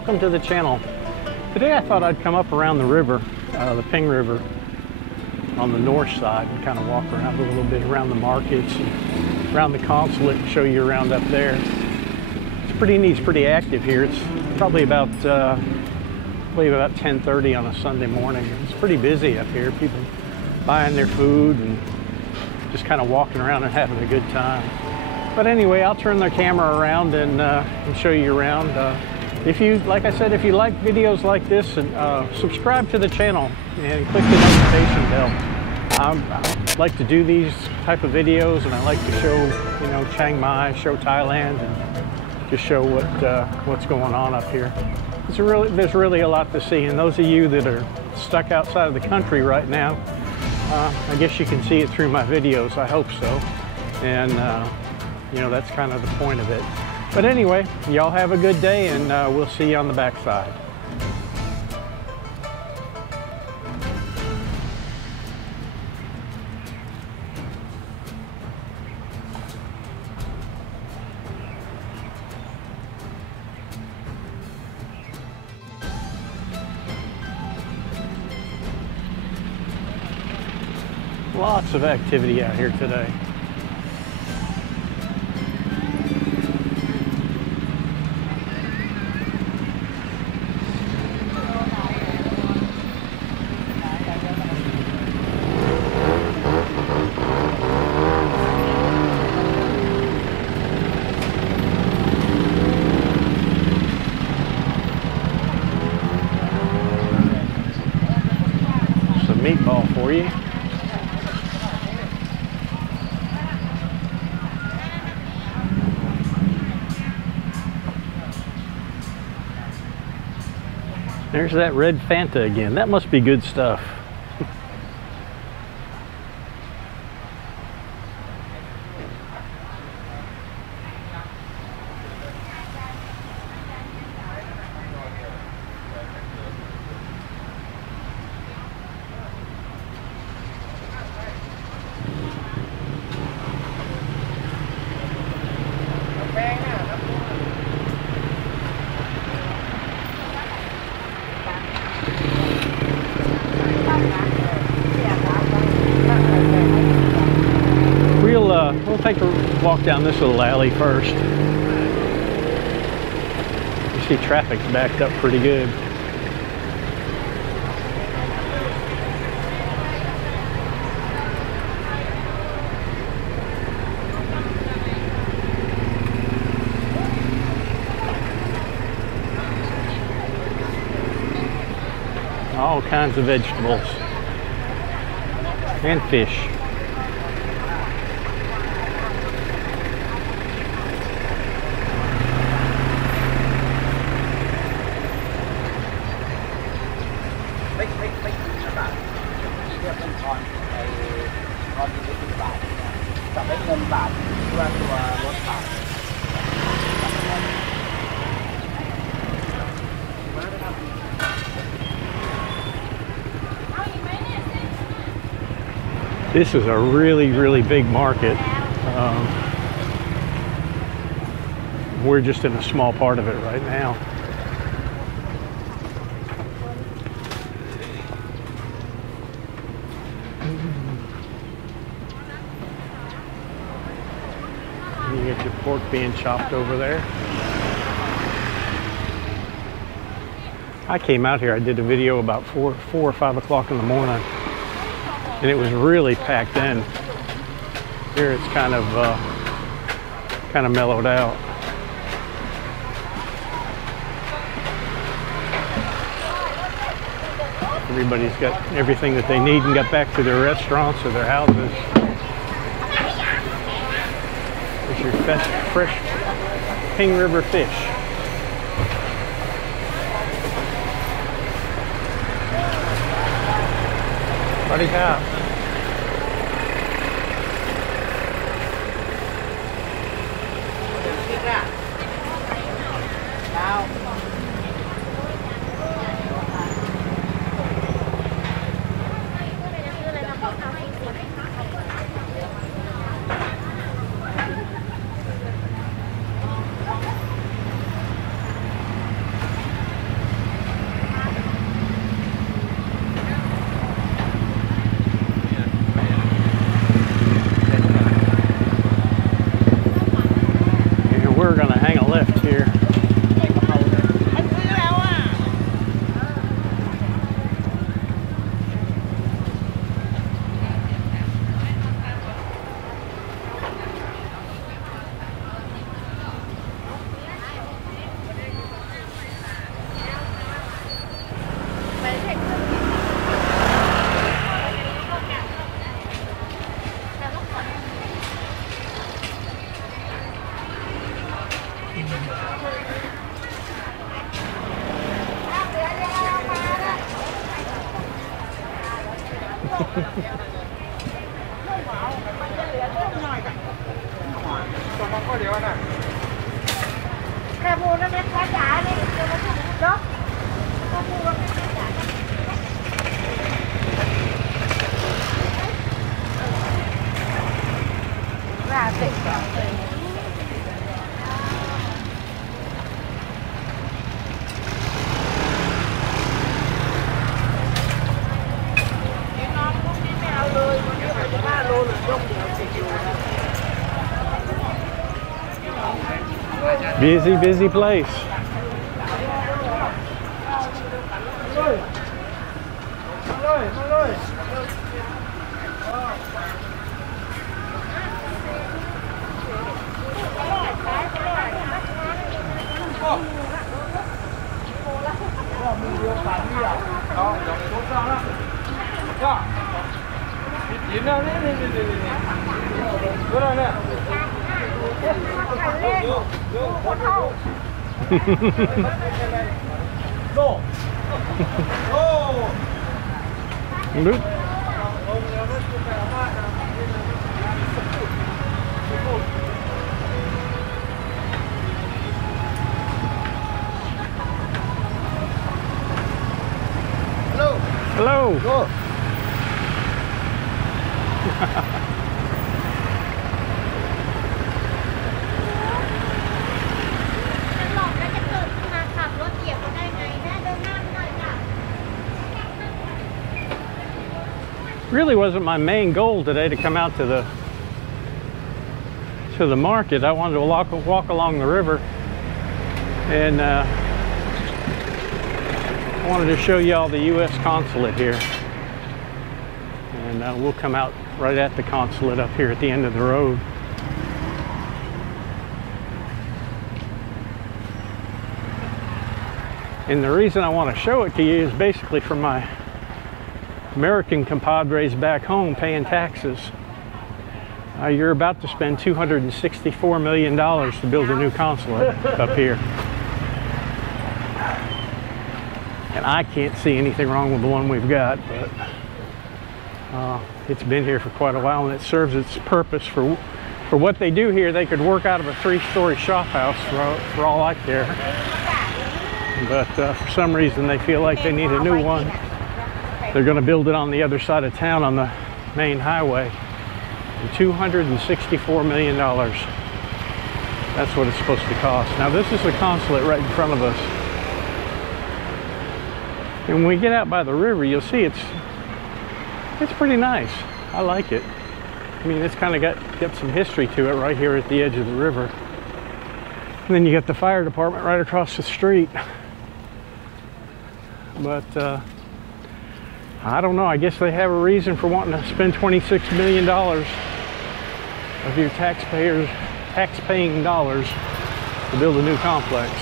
welcome to the channel. Today I thought I'd come up around the river, the Ping River, on the north side and kind of walk around a little bit around the markets and around the consulate and show you around up there. It's pretty neat, it's pretty active here. It's probably about 10:30 on a Sunday morning. It's pretty busy up here. People buying their food and just kind of walking around and having a good time. But anyway, I'll turn the camera around and show you around. If you, like I said, if you like videos like this, and subscribe to the channel and click the notification bell. I like to do these type of videos, and I like to show, you know, Chiang Mai, show Thailand, and just show what's going on up here. There's really a lot to see, and those of you that are stuck outside of the country right now, I guess you can see it through my videos. I hope so, and you know, that's kind of the point of it. But anyway, y'all have a good day, and we'll see you on the backside. Lots of activity out here today. Some meatball for you. There's that red Fanta again. That must be good stuff. We'll take a walk down this little alley first. You see traffic's backed up pretty good. All kinds of vegetables and fish. This is a really big market. We're just in a small part of it right now. You get your pork being chopped over there. I came out here, I did a video about 4 or 5 o'clock in the morning, and it was really packed in. Here it's kind of mellowed out. Everybody's got everything that they need and got back to their restaurants or their houses. There's your fresh Ping River fish. Buddy hop. we're gonna hang a left here. Busy, busy place. Hello. Hello. Really wasn't my main goal today to come out to the market. I wanted to walk along the river, and I wanted to show you all the US Consulate here. And we'll come out right at the consulate up here at the end of the road. And the reason I want to show it to you is basically for my American compadres back home paying taxes. You're about to spend $264 million to build a new consulate up here. And I can't see anything wrong with the one we've got, but it's been here for quite a while, and it serves its purpose for what they do here. They could work out of a 3-story shop house for all I care. But for some reason they feel like they need a new one. They're going to build it on the other side of town on the main highway. $264 million. That's what it's supposed to cost. Now this is the consulate right in front of us. And when we get out by the river, you'll see it's pretty nice. I like it. I mean, it's kind of got some history to it right here at the edge of the river. And then you got the fire department right across the street. But I don't know, I guess they have a reason for wanting to spend $26 million of your tax-paying dollars to build a new complex.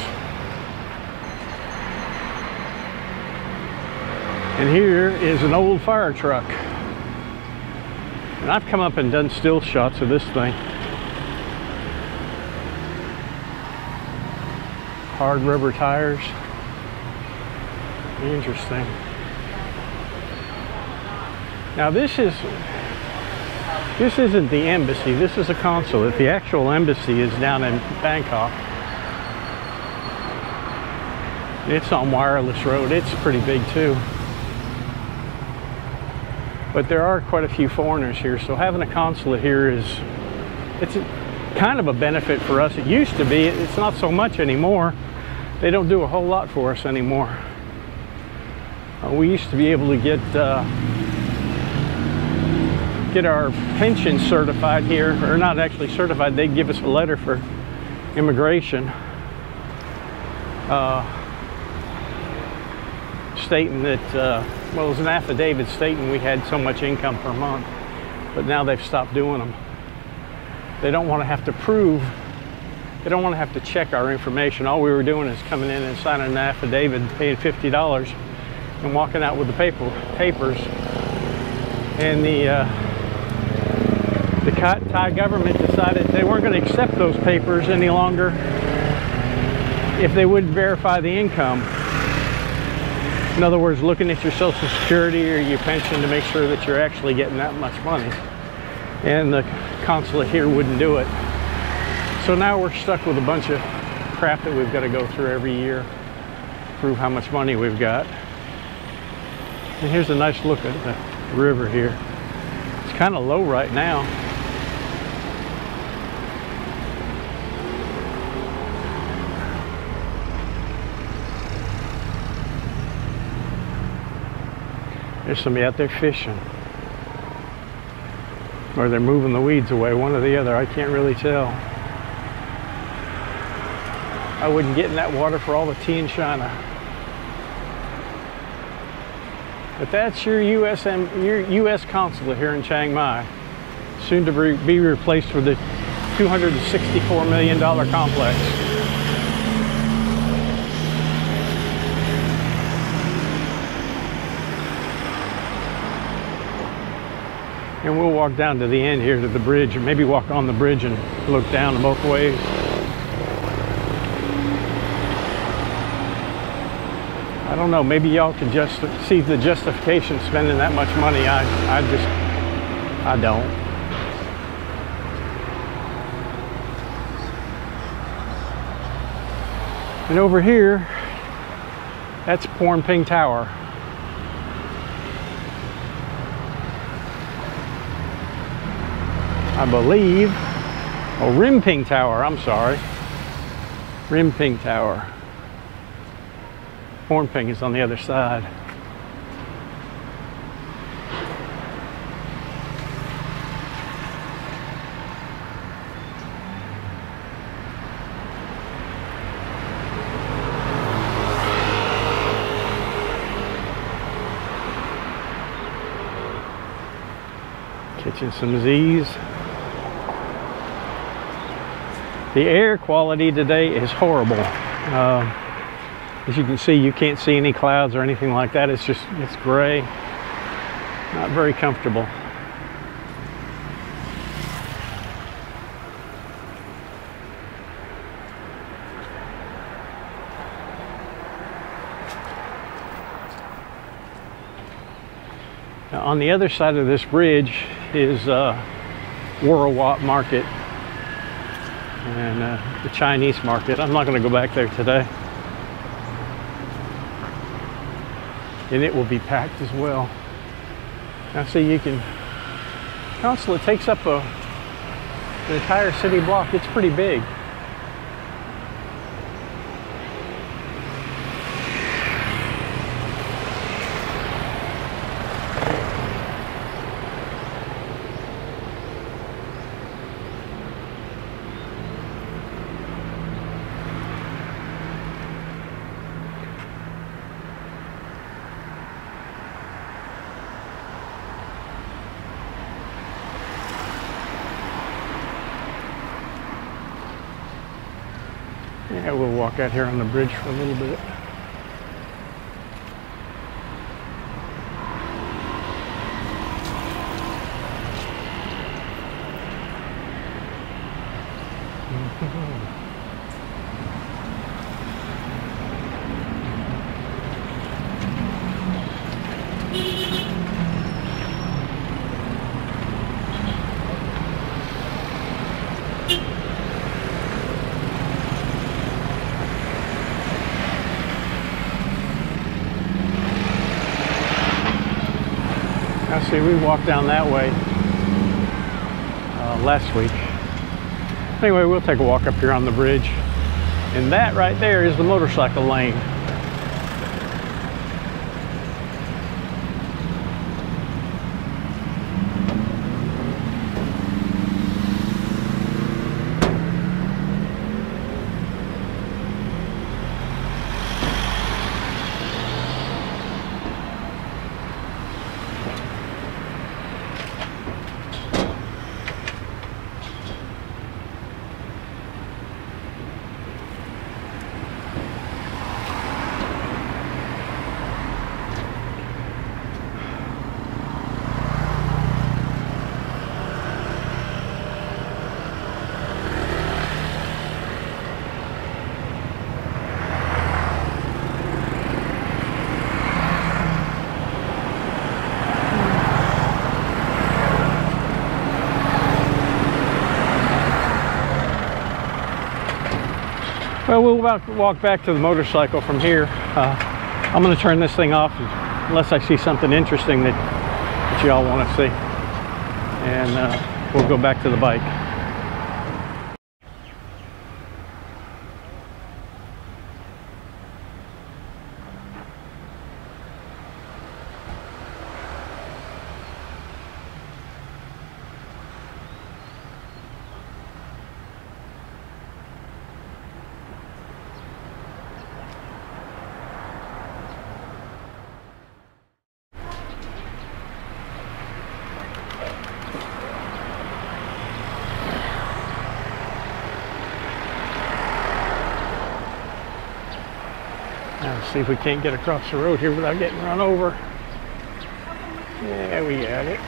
And here is an old fire truck. And I've come up and done still shots of this thing. Hard rubber tires. Interesting. Now this isn't the embassy, this is a consulate. The actual embassy is down in Bangkok. It's on Wireless Road. It's pretty big too. But there are quite a few foreigners here, so having a consulate here it's kind of a benefit for us. It used to be, it's not so much anymore. They don't do a whole lot for us anymore. We used to be able to get our pension certified here, or not actually certified. They'd give us a letter for immigration, stating that, well, it was an affidavit stating we had so much income per month, but now they've stopped doing them. They don't want to have to prove, they don't want to have to check our information. All we were doing is coming in and signing an affidavit, paying $50 and walking out with the papers. And the Thai government decided they weren't going to accept those papers any longer if they wouldn't verify the income. In other words, looking at your Social Security or your pension to make sure that you're actually getting that much money. And the consulate here wouldn't do it. So now we're stuck with a bunch of crap that we've got to go through every year to prove how much money we've got. And here's a nice look at the river here. It's kind of low right now. There's somebody out there fishing. Or they're moving the weeds away, one or the other, I can't really tell. I wouldn't get in that water for all the tea in China. But that's your US Consulate here in Chiang Mai, soon to be replaced with a $264 million complex. And we'll walk down to the end here to the bridge, or maybe walk on the bridge and look down both ways. I don't know, maybe y'all can just see the justification spending that much money. I don't. And over here, that's Porn Ping Tower. I believe, oh, Rim Ping Tower, I'm sorry. Rim Ping Tower. Porn Ping is on the other side. Catching some Z's. The air quality today is horrible. As you can see, you can't see any clouds or anything like that. It's gray. Not very comfortable. Now, on the other side of this bridge is Warawat Market and the Chinese market. I'm not going to go back there today. And it will be packed as well. Now see, you can, Consulate takes up an entire city block. It's pretty big. Yeah, we'll walk out here on the bridge for a little bit. Now see, we walked down that way last week. Anyway, we'll take a walk up here on the bridge. And that right there is the motorcycle lane. Well, we'll walk back to the motorcycle from here. I'm going to turn this thing off unless I see something interesting that you all want to see. And we'll go back to the bike. Let's see if we can't get across the road here without getting run over. Yeah, we got it.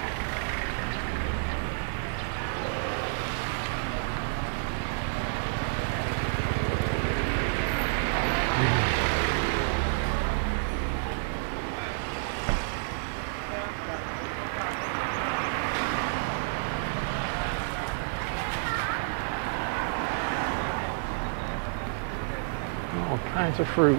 All kinds of fruit.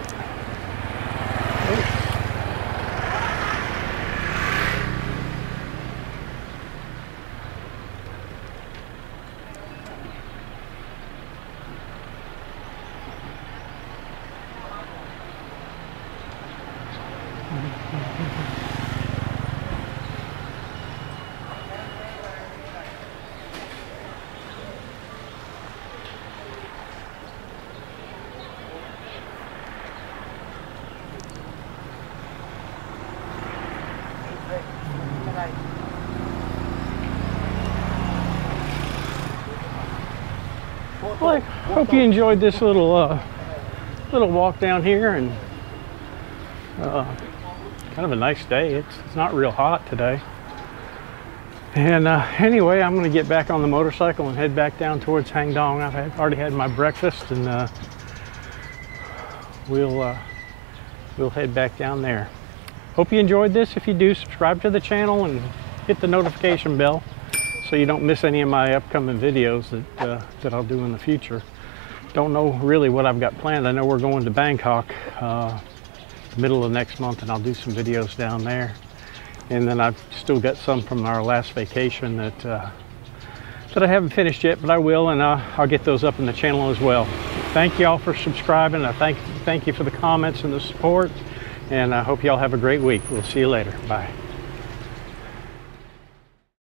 Well, I hope you enjoyed this little walk down here, and kind of a nice day. It's not real hot today. And anyway, I'm going to get back on the motorcycle and head back down towards Hangdong. I've already had my breakfast, and we'll head back down there. Hope you enjoyed this. If you do, subscribe to the channel and hit the notification bell so you don't miss any of my upcoming videos that I'll do in the future. Don't know really what I've got planned. I know we're going to Bangkok middle of next month, and I'll do some videos down there. And then I've still got some from our last vacation that I haven't finished yet, but I will, and I'll get those up in the channel as well. Thank you all for subscribing. I thank you for the comments and the support, and I hope you all have a great week. We'll see you later. Bye.